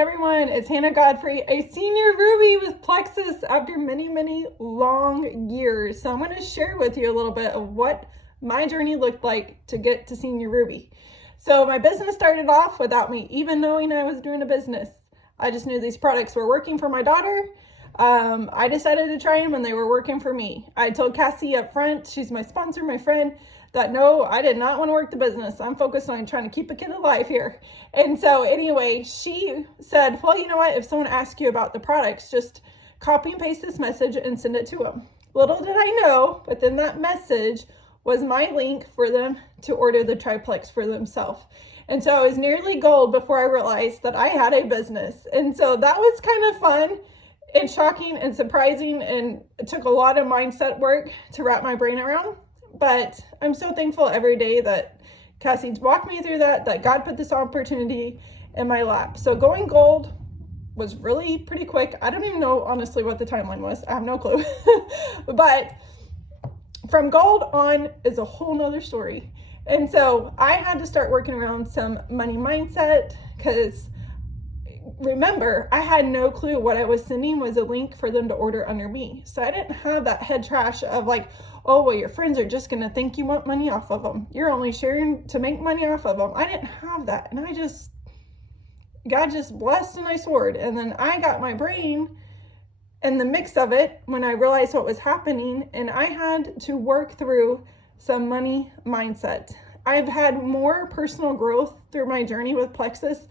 Hey everyone, it's Hannah Godfrey, a senior Ruby with Plexus after many, many long years. So I'm going to share with you a little bit of what my journey looked like to get to senior Ruby. So my business started off without me even knowing I was doing a business. I just knew these products were working for my daughter. I decided to try them and they were working for me. I told Cassie up front, she's my sponsor, my friend, that no, I did not want to work the business. I'm focused on trying to keep a kid alive here. And so anyway, she said, well, you know what? If someone asks you about the products, just copy and paste this message and send it to them. Little did I know, but then that message was my link for them to order the triplex for themselves. And so I was nearly gold before I realized that I had a business. And so that was kind of fun and shocking and surprising, and it took a lot of mindset work to wrap my brain around. But I'm so thankful every day that Cassie's walked me through that God put this opportunity in my lap. So going gold was really pretty quick. I don't even know honestly what the timeline was. I have no clue. But from gold on is a whole nother story. And so I had to start working around some money mindset, because remember, I had no clue what I was sending was a link for them to order under me. So I didn't have that head trash of like, oh, well, your friends are just going to think you want money off of them. You're only sharing to make money off of them. I didn't have that. And God just blessed and I soared. And then I got my brain in the mix of it when I realized what was happening. And I had to work through some money mindset. I've had more personal growth through my journey with Plexus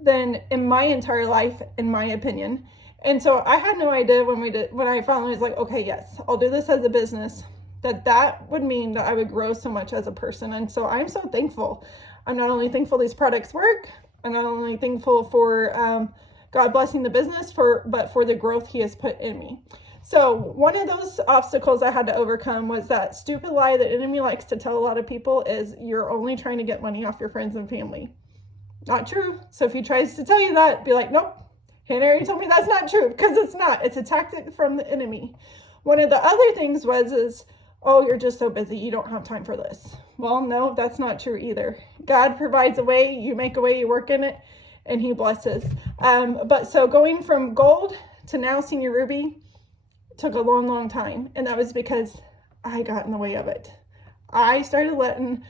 than in my entire life, in my opinion. And so I had no idea when I finally was like, okay, yes, I'll do this as a business, that would mean that I would grow so much as a person. And so I'm so thankful. I'm not only thankful these products work, I'm not only thankful for God blessing the business, but for the growth he has put in me. So one of those obstacles I had to overcome was that stupid lie the enemy likes to tell a lot of people is you're only trying to get money off your friends and family. Not true. So if he tries to tell you that, be like, nope, Hannah already told me that's not true, because it's not. It's a tactic from the enemy. One of the other things is, oh, you're just so busy, you don't have time for this. Well, no, that's not true either. God provides a way, you make a way, you work in it, and he blesses. But so going from gold to now senior Ruby took a long, long time. And that was because I got in the way of it. I started letting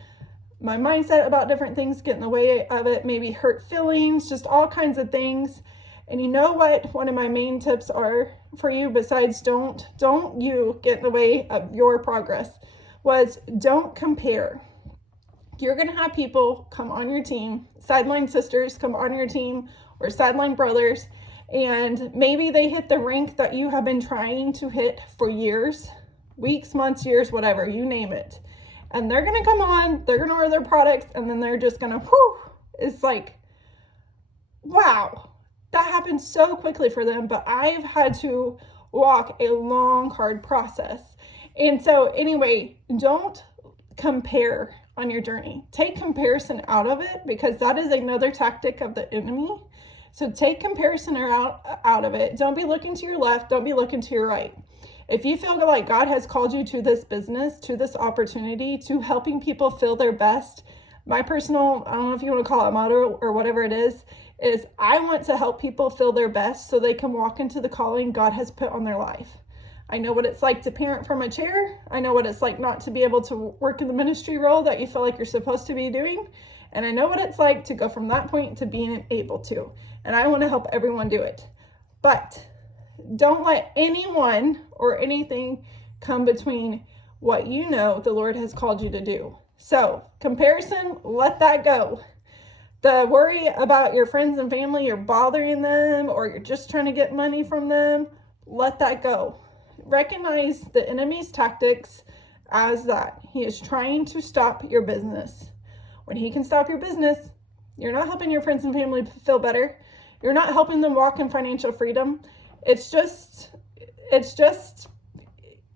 my mindset about different things get in the way of it, maybe hurt feelings, just all kinds of things. And you know what one of my main tips are for you, besides don't you get in the way of your progress, was don't compare. You're going to have people come on your team, sideline sisters come on your team, or sideline brothers, and maybe they hit the rank that you have been trying to hit for years, weeks, months, years, whatever, you name it. And they're going to come on, they're going to order their products, and then they're just going to, it's like, wow. That happened so quickly for them, but I've had to walk a long, hard process. And so anyway, don't compare on your journey. Take comparison out of it, because that is another tactic of the enemy. So take comparison out of it. Don't be looking to your left. Don't be looking to your right. If you feel like God has called you to this business, to this opportunity, to helping people feel their best, my personal, I don't know if you want to call it motto or whatever it is I want to help people feel their best so they can walk into the calling God has put on their life. I know what it's like to parent from a chair. I know what it's like not to be able to work in the ministry role that you feel like you're supposed to be doing. And I know what it's like to go from that point to being able to. And I want to help everyone do it. But don't let anyone or anything come between what you know the Lord has called you to do. So comparison, let that go. The worry about your friends and family, you're bothering them, or you're just trying to get money from them, let that go. Recognize the enemy's tactics as that. He is trying to stop your business. When he can stop your business, you're not helping your friends and family feel better. You're not helping them walk in financial freedom. It's just,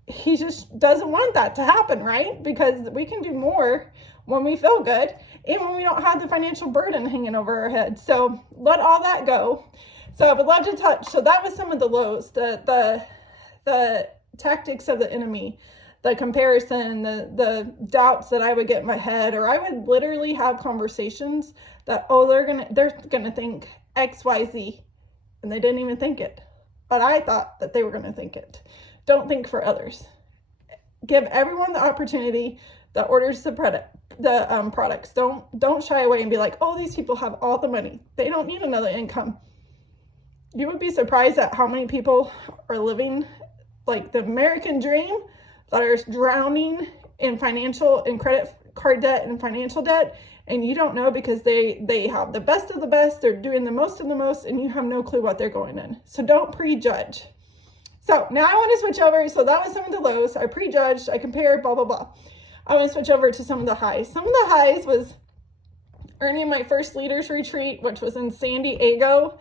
he just doesn't want that to happen, right? Because we can do more when we feel good and when we don't have the financial burden hanging over our head. So let all that go. So I would love to touch. So that was some of the lows, the tactics of the enemy, the comparison, the doubts that I would get in my head, or I would literally have conversations that, oh, they're gonna think XYZ. And they didn't even think it. But I thought that they were going to think it. Don't think for others. Give everyone the opportunity that orders the products. Don't shy away and be like, oh, these people have all the money. They don't need another income. You would be surprised at how many people are living like the American dream that are drowning in credit card debt and financial debt, and you don't know because they have the best of the best, they're doing the most of the most, and you have no clue what they're going in. So don't prejudge. So now I want to switch over. So that was some of the lows. I prejudged, I compared, blah, blah, blah. I want to switch over to some of the highs. Some of the highs was earning my first leaders retreat, which was in San Diego.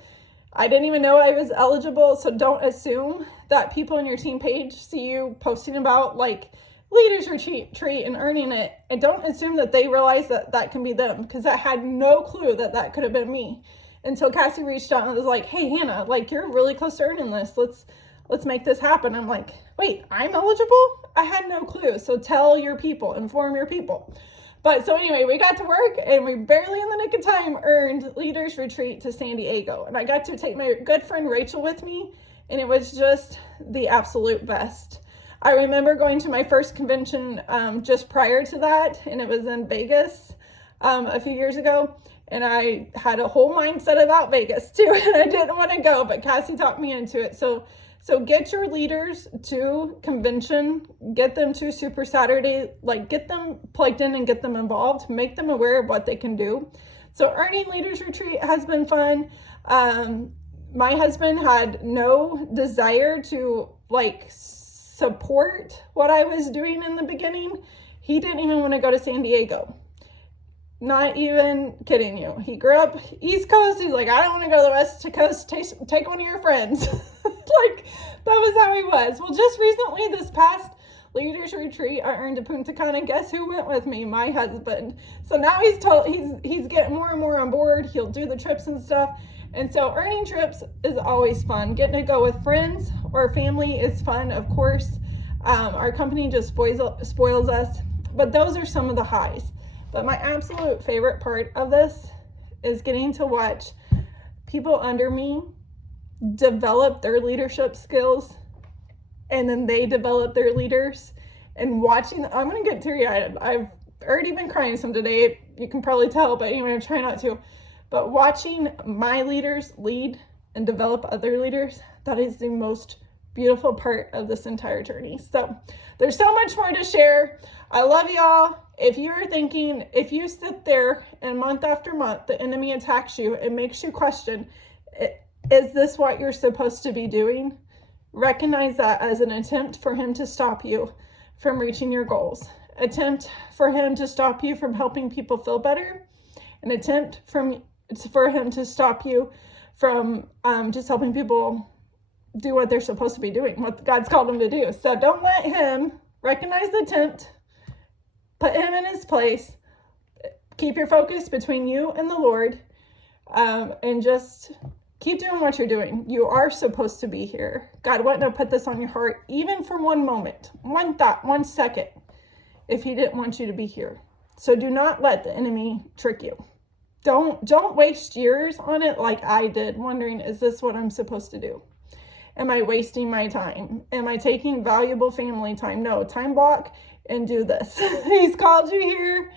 I didn't even know I was eligible, so don't assume that people on your team page see you posting about like leaders retreat and earning it, and don't assume that they realize that that can be them, because I had no clue that that could have been me until Cassie reached out and was like, hey Hannah, like you're really close to earning this, let's make this happen. I'm like, wait, I'm eligible? I had no clue. So tell your people, inform your people. But so anyway, we got to work and we barely in the nick of time earned leaders retreat to San Diego, and I got to take my good friend Rachel with me, and it was just the absolute best. I remember going to my first convention just prior to that, and it was in Vegas a few years ago, and I had a whole mindset about Vegas too, and I didn't want to go, but Cassie talked me into it. So get your leaders to convention, get them to Super Saturday, like get them plugged in and get them involved, make them aware of what they can do. So earning leaders retreat has been fun. My husband had no desire to like support what I was doing in the beginning. He didn't even want to go to San Diego. Not even kidding you. He grew up East Coast. He's like, I don't want to go to the West Coast. Take one of your friends. Like, that was how he was. Well, just recently, this past leaders retreat, I earned a Punta Cana. Guess who went with me? My husband. So now he's getting more and more on board. He'll do the trips and stuff. And so earning trips is always fun. Getting to go with friends or family is fun, of course. Our company just spoils us. But those are some of the highs. But my absolute favorite part of this is getting to watch people under me develop their leadership skills, and then they develop their leaders, and watching, I'm going to get teary-eyed. I've already been crying some today. You can probably tell, but anyway, I'm trying not to. But watching my leaders lead and develop other leaders, that is the most beautiful part of this entire journey. So there's so much more to share. I love y'all. If you're thinking, if you sit there and month after month, the enemy attacks you and makes you question, is this what you're supposed to be doing? Recognize that as an attempt for him to stop you from reaching your goals. Attempt for him to stop you from helping people feel better. An attempt for him to stop you from just helping people do what they're supposed to be doing, what God's called them to do. So don't let him, recognize the attempt, put him in his place, keep your focus between you and the Lord, and just keep doing what you're doing. You are supposed to be here. God wouldn't have put this on your heart, even for one moment, one thought, 1 second, if he didn't want you to be here. So do not let the enemy trick you. Don't waste years on it like I did, wondering, is this what I'm supposed to do? Am I wasting my time? Am I taking valuable family time? No, time block and do this. He's called you here.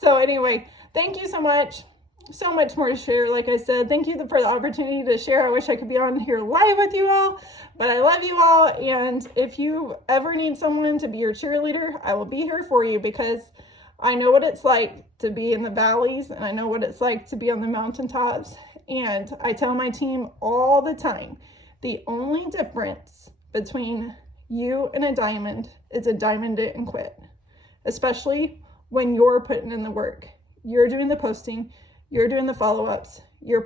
So anyway, thank you so much. So much more to share. Like I said, thank you for the opportunity to share. I wish I could be on here live with you all, but I love you all. And if you ever need someone to be your cheerleader, I will be here for you, because I know what it's like to be in the valleys, and I know what it's like to be on the mountaintops. And I tell my team all the time, the only difference between you and a diamond is a diamond didn't quit, especially when you're putting in the work. You're doing the posting, you're doing the follow-ups, you're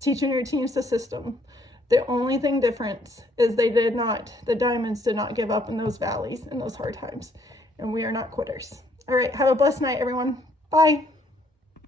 teaching your teams the system. The only thing difference is the diamonds did not give up in those valleys, in those hard times, and we are not quitters. All right, have a blessed night, everyone. Bye.